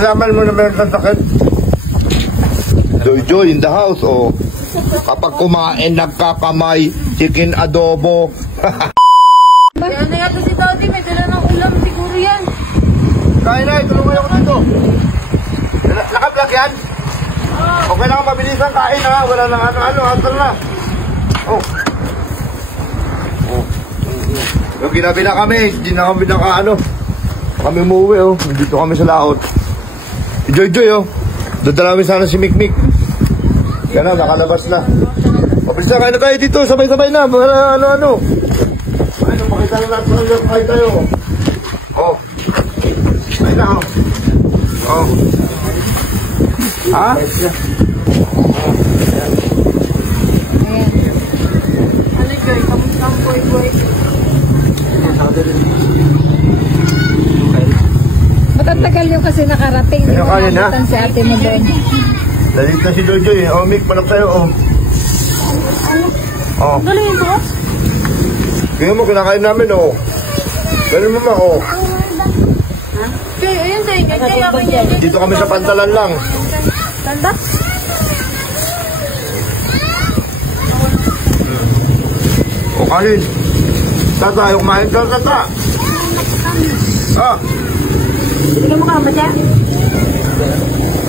Nalaman mo na meron kang sakit? Joy in the house, oh. Kapag kumain, nagkakamay, chicken adobo. Kaya na yata si Tati, may dala ng ulam siguro yan. Kain na, tulungan ako dito. Naka-vlog yan? Okay lang, mabilisan kain ha. Wala lang ano, asal na. Oh. Yung ginabi na kami, hindi na kami naka-ano. Kami umuwi, oh. Dito kami sa laot. Joy, oh. Dadala kami sana si Mikmik. Kaya na, nakalabas na. Mabilis na, kain na tayo dito. Sabay-sabay na. Ano. Ano, makita na natin yung kain tayo. Oh. Kain na, oh. Oh. Ha? Ano, Joy? Kamusta ang boy? Matatagal yung kasi nakarating. Ayun, kanin ha? Si ate mo doon. Dalit na si Joy. Oh, Mick, manap tayo, oh. Oh. Galing ko? Tingnan mo, kinakain namin, oh. Galing mo ma, oh. Joy, ayun sa inyo. Joy, ako niya. Dito kami sa pantalan lang. Tanda? O, kanin. Tata, ayaw kumain ka, tata. Ah. Hindi mo kama siya?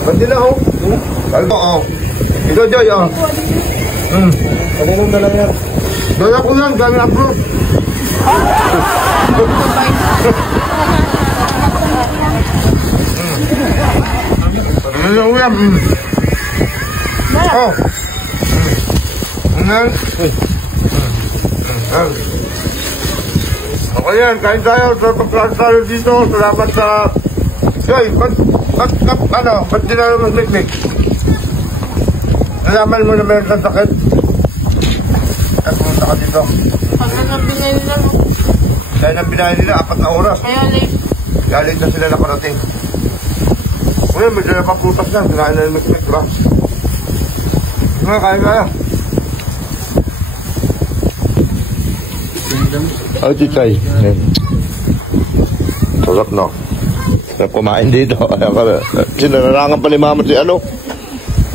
Pandi na, oh. Kalbo, oh. Ito, Joy, oh. Kaninong na lang yan. Dala ko lang, dami approve. Ano yan? Oh. Okay yan, kain tayo. Pagkakas tayo dito. Salamat sa... Joy, ba't di na mas mikmik? Nalaman mo na meron kang sakit? At pumunta ka dito. Ano nang binay nila? Dahil nang binahin nila, 4 na oras. Kaya late. Kaya late na sila nakarating. Ngayon, medyo napaprutas na. Sinahin na yung mikmik, diba? Nga, kain kaya. Ay, chichay. Sarap, no? Sarap kumain dito. Sinararangan pa ni mama si ano?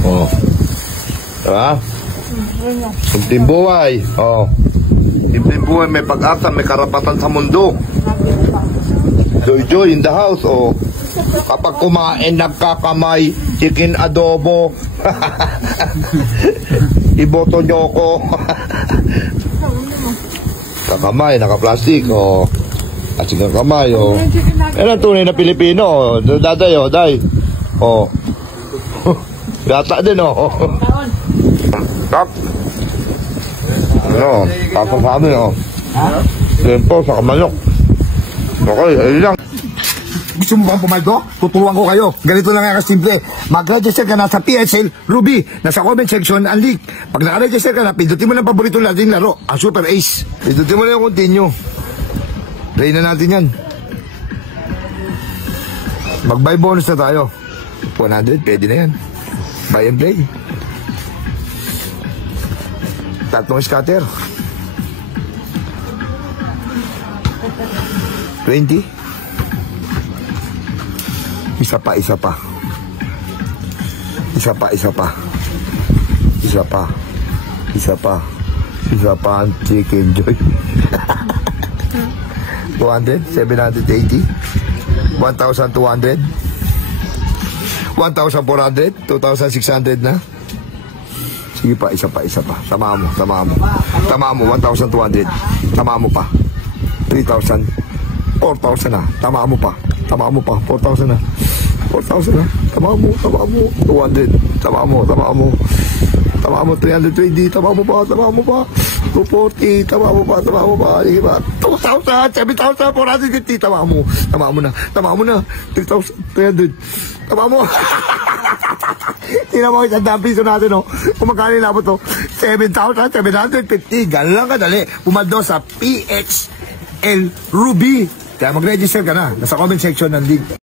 Oh. Diba? Simpleng buhay. Oh. Simpleng buhay, may pag-asa, may karapatan sa mundo. Joy in the house, oh. Kapag kumain, nagkakamay, chicken adobo. Iboto nyo ko. Kakamay, naka-plastic, oh. At sigang kamay, oh. Yan ang tunay na Pilipino, oh. Daday, oh, day. Oh. Gata din, oh. Tap. Ano, tapos kami, oh. Tempo, sa kamanok. Okay, ayun lang. Gusto mo bang pumaldo? Tuturuan ko kayo. Ganito lang nga kasimple. Mag-register ka na sa PSL Ruby. Nasa comment section ang link. Pag naka-register ka na, pindutin mo ng paborito natin laro, ang Super Ace. Pindutin mo na yung continue. Play na natin yan. Mag-buy bonus na tayo. 100, pwede na yan. Buy and play. Tatlong scatter. 20. Isa pa. Isa pa ang chicken Joy. 200, 780, 1,200, 1,400, 2,600 na. Sige pa, isa pa. Tama mo, 1,200. Tama mo pa. 3,000, 4,000 na. Tama mo pa, 4,000 na. 4,000 na. Tama mo. 200. Tama mo. 320. Tama mo pa. 240. Tama mo pa. Sige pa. 2,000. 7,450. Tama mo na. 3,300. Tama mo. Tingnan mo, isang piso natin, no? Kung magkano na po to, 7,750. Ganun lang kadali. Pumaldo sa PXL Ruby. Kaya mag-register ka na. Nasa comment section ng link.